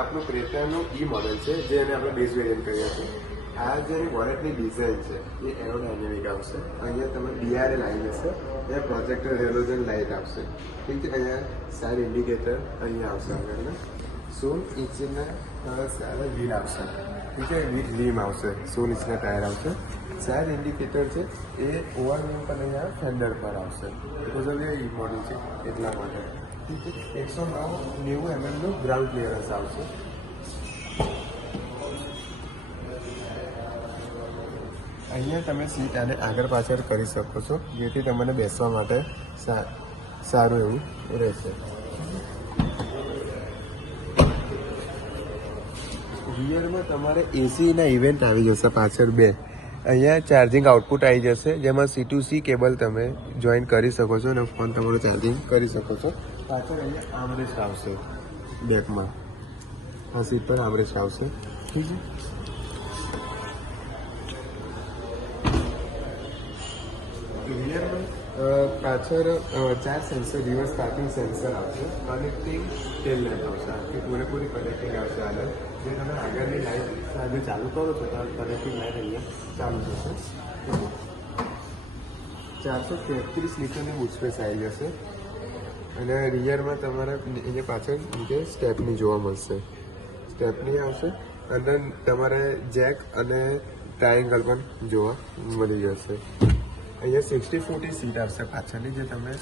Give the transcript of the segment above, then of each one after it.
આપણું ક્રેટાનું ઈ મોડેલ છે, જેને આપણે બેઝ વેરિયન્ટ કહીએ છીએ. આ જે વોલેટની ડિઝાઇન છે એ એરોડાયનેમિક આવશે. અહીંયા તમે BRL આવી જશે, અહીંયા પ્રોજેક્ટર રેલોજન લાઇટ આવશે. ઠીક છે. અહીંયા સાઇડ ઇન્ડિકેટર અહીંયા આવશે આગળના 16 ઇંચના સારા વ્હીલ આવશે. ઠીક છે. વિથ લીમ આવશે. 16 ઇંચના ટાયર આવશે. સાઇડ ઇન્ડિકેટર છે એ ઓવરવ્યૂ પર અહીંયા ફેન્ડર પર આવશે. બિકોઝ એ ઈ મોડલ છે એટલા માટે. ઠીક છે. 190 mm ગ્રાઉન્ડ ક્લિયરન્સ આવશે. અહીંયા તમે સીટ આને આગળ પાછળ કરી શકો છો, જેથી તમને બેસવા માટે સારું એવું રહેશે. રિયરમાં તમારે એસીના ઇવેન્ટ આવી જશે પાછળ બે. અહીંયા ચાર્જિંગ આઉટપુટ આવી જશે, જેમાં C2C કેબલ તમે જોઈન કરી શકો છો અને ફોન તમારો ચાર્જિંગ કરી શકો છો. પાછળ અહીંયા આર્મરેસ્ટ આવશે બેકમાં. આ સીટ પર આર્મરેસ્ટ આવશે. ઠીક છે. રિયરમાં પાછળ 4 સેન્સર, રિવર્સ પાર્કિંગ સેન્સર આવશે. કનેક્ટિંગ ટેલ લેમ્પ આવશે. આખી પૂરેપૂરી કનેક્ટિંગ આવશે આગળ. જે તમે આગળની લાઇટ સાથે ચાલુ કરો છો તો કનેક્ટિંગ લાઇટ અહીંયા ચાલુ થશે. 433 લીટરની બૂટ સ્પેસ આવી જશે. અને રિયરમાં તમારા અહીંયા પાછળ નીચે સ્ટેપની જોવા મળશે. સ્ટેપની આવશે. અંદર તમારે જેક અને ટ્રાયંગલ પણ જોવા મળી જશે. અહીંયા 60-40 સીટ આવશે પાછળની, જે તમે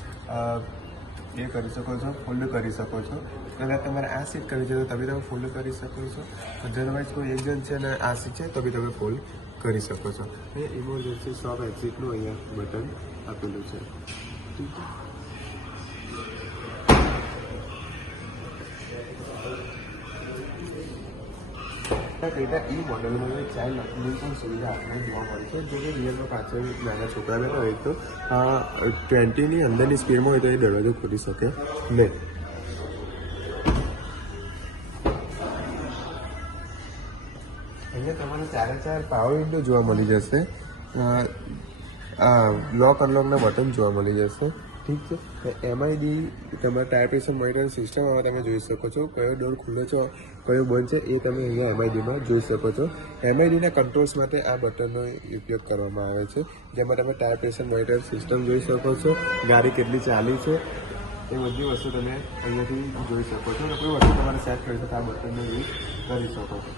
એ કરી શકો છો, ફોલ્ડ કરી શકો છો. અગર તમારે આ સીટ કરવી છે તો તમે ફોલ્ડ કરી શકો છો. અધરવાઇઝ કોઈ એક જણ છે અને આ સીટ છે તો બી તમે ફોલ્ડ કરી શકો છો. એ ઇમરજન્સી સ્ટોપ એક્ઝિટનું અહીંયા બટન આપેલું છે. ઠીક છે. ક્રેટા ઈ મોડલમાં ચાઇલ્ડ લોકની પણ સુવિધા આપણને જોવા મળે છે. જો કે રિયલમાં પાછળ નાના છોકરા બેઠા હોય તો 20ની અંદરની સ્પીડમાં હોય તો એ દરવાજો ખોલી શકે નહીં. અહીંયા તમારે 4 પાવર વિન્ડો જોવા મળી જશે. લોક અનલોકના બટન જોવા મળી જશે. ઠીક છે. MID તમારા ટાયર પ્રેશર મોનિટરિંગ સિસ્ટમ આમાં તમે જોઈ શકો છો. કયો ડોર ખુલે છે, કયો બંધ છે એ તમે અહીંયા MIDમાં જોઈ શકો છો. MIDના કંટ્રોલ્સ માટે આ બટનનો ઉપયોગ કરવામાં આવે છે, જેમાં તમે ટાયર પ્રેશર મોનિટરિંગ સિસ્ટમ જોઈ શકો છો, ગાડી કેટલી ચાલી છે એ બધી વસ્તુ તમે અહીંયાથી જોઈ શકો છો. અને કોઈ વસ્તુ તમારે સેટ કરી તો આ બટનનો યુઝ કરી શકો છો.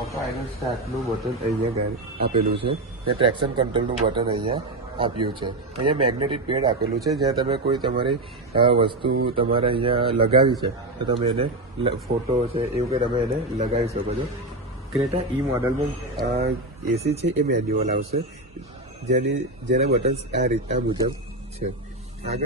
ઓટો આઇડલ સ્ટાર્ટનું બટન અહીંયા આપેલું છે. ને ટ્રેક્શન કંટ્રોલનું બટન અહીંયા આપ્યું છે. અહીંયા મેગ્નેટિક પેડ આપેલું છે, જ્યાં તમે કોઈ તમારી વસ્તુ તમારે અહીંયા લગાવી છે તો તમે એને ફોટો છે એવું કે તમે એને લગાવી શકો છો. ક્રેટા ઈ મોડલમાં એસી છે એ મેન્યુઅલ આવશે, જેના બટન્સ આ મુજબ છે. આગળ